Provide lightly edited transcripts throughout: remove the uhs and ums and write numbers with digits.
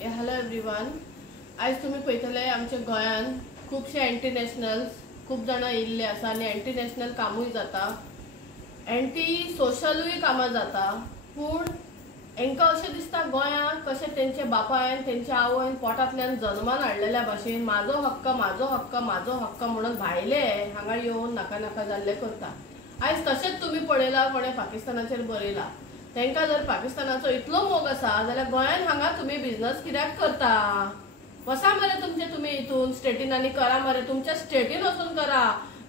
Hello everyone. आज तुम्ही पळयतले आमच्या गोंयान खूपशे एंटी नॅशनल्स खूप जाणां येयल्ले आसा आनी एंटी नॅशनल कामूय जाता, एंटी सोशलूय कामां जाता. पूण हांकां अशें दिसता गोंयाक कशें तेंचे बापायन तेंच्या आवयन पोटांतल्यान जल्मान हाडलेल्या भाशेन म्हाजो हक्क म्हाजो हक्क म्हाजो हक्क म्हणून भायले हांगा येवन नाका नाका जाल्ले करता. आज तशेंच तुम्ही पळयला कोणे पाकिस्तानाचेर बरयला. तांकां जर पाकिस्तानाचो इतलो मोग आसा जाल्यार गोंयान हांगा तुम्ही बिझनस कित्याक करता? वसा मरे तुम्ही हितून स्टेटीन आनी करा मरे, तुमच्या स्टेटीन वचून करा.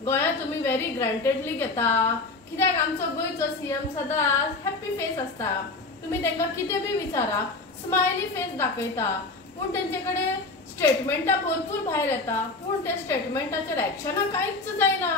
गोंयांत तुम्ही व्हेरी ग्रांटेडली घेता. कित्याक आमचो गोंयचो सीएम सदांच हॅप्पी फेस आसता. तुम्ही तांकां कितें बी विचारा स्मायली फेस दाखयता. पूण तेंचे कडेन स्टेटमेंटां भरपूर भायर येता, पूण त्या स्टेटमेंटाचेर एक्शनां कांयच जायना.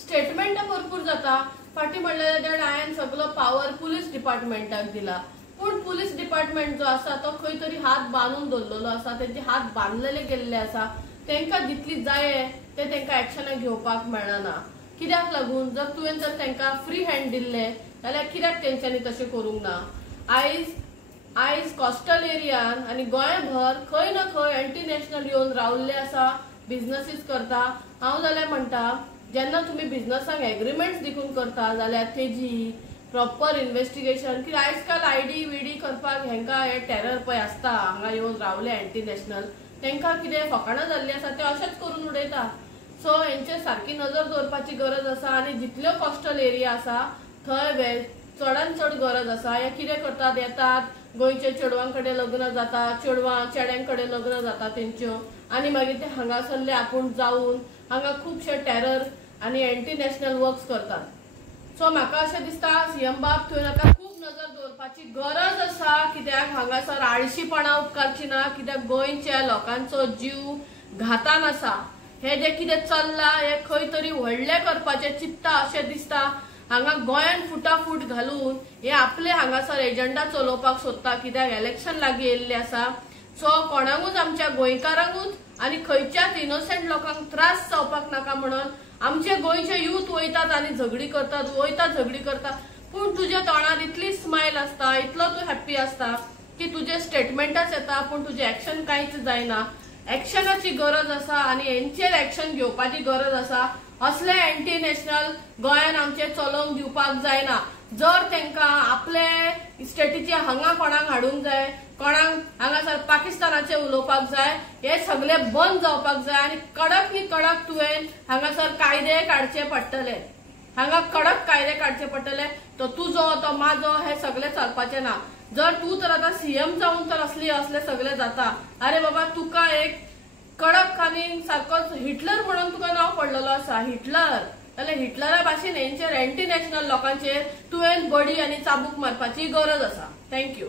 स्टेटमेंटां भरपूर जाता. फाटी म्हणलें हांवें सगळो पावर पुलीस डिपार्टमेंटाक दिला. पूण पुलीस डिपार्टमेंट जो आसा तो खंय तरी हात बांदून दवरलेलो आसा, तेंचे हात बांदलेले गेल्ले आसा. तांकां जितली जाय ते तांकां एक्शनां घेवपाक मेळना. कित्याक लागून जर तुवें जर तांकां फ्री हँड दिल्ले जाल्यार कित्याक तेंच्यांनी तशें करूंक ना? आयज कोस्टल एरियान आनी गोंयभर खंय ना खंय एंटी नॅशनल येवन रावल्ले आसा, बिझनसीस करता. हांव जाल्यार म्हणटा जेन्ना तुम्ही बिझनसाक एग्रीमेंट्स देखून करता जाल्यार तेजी प्रॉपर इन्व्हेस्टिगेशन, की आजकाल आयडी विडी करपाक हेंकां हे टेरर पळय आसता हांगा येवन रावले एंटी नॅशनल, तांकां कितें फकाणां जाल्ली आसा ते अशेंच करून उडयता. सो हेंचेर सारकी नजर दवरपाची गरज आसा आनी जितल्यो कोस्टल एरिया आसा थंय चडान चड गरज आसा. हे कितें करतात, येतात गोंयच्या चेडवां कडेन लग्न जाता, चेड्यां कडेन लग्न जाता तेंच्यो, आनी मागीर ते हांगासरले आपूण जावन हांगा खुबशे टेरर आनी एंटी नॅशनल वर्क्स करतात. सो म्हाका अशें दिसता सीएम बाब तुवें आतां खूब नजर दवरपाची गरज आसा. कित्याक हांगासर आळशीपणां उपकारची ना. कित्याक गोंयच्या लोकांचो जीव घातान आसा. हे जे कितें चल्ला हे खंय तरी व्हडलें करपाचें चित्ता अशें दिसता. हांगा गोंयान फुटाफूट घालून हे आपले हांगासर एजंडा चलोवपाक सोदता. कित्याक इलेक्शन लागीं येयल्ले आसा. सो कोणाकूच आमच्या गोंयकारांकूच आनी खंयच्याच इनोसेंट लोकांक त्रास जावपाक नाका म्हणून आमचे गोंयचे यूथ वयतात आनी झगडी करतात. पूण तुज्या तोंडार इतली स्मायल आसता, इतलो तूं हॅप्पी आसता की तुजे स्टेटमेंटाच येता पूण तुजे एक्शन कांयच जायना. एक्शनाची गरज आसा आनी हेंचेर एक्शन घेवपाची गरज आसा. असले एंटी नॅशनल गोंयान आमचे चलोवंक दिवपाक जायना. जर तांकां आपले स्टेटीचे हांगा कोणाक हाडूंक जाय, कोणाक हांगासर पाकिस्तानाचे उलोवपाक जाय, हे सगळे बंद जावपाक जाय आनी कडक नी कडक तुवें हांगासर कायदे काडचे पडटले. हांगा कडक कायदे काडचे पडटले. तो तुजो तो म्हाजो हे सगळे चलपाचे ना. जर तूं तर आतां सीएम जावन तर असले सगळे जाता, अरे बाबा तुका एक कडक आनी सारकोच हिटलर म्हणून तुका नांव पडलेलो आसा, हिटलर. जाल्यार हिटलरा भाशेन हेंचेर एंटी नॅशनल लोकांचेर तुवें बडी आनी चाबूक मारपाची गरज आसा. थँक्यू.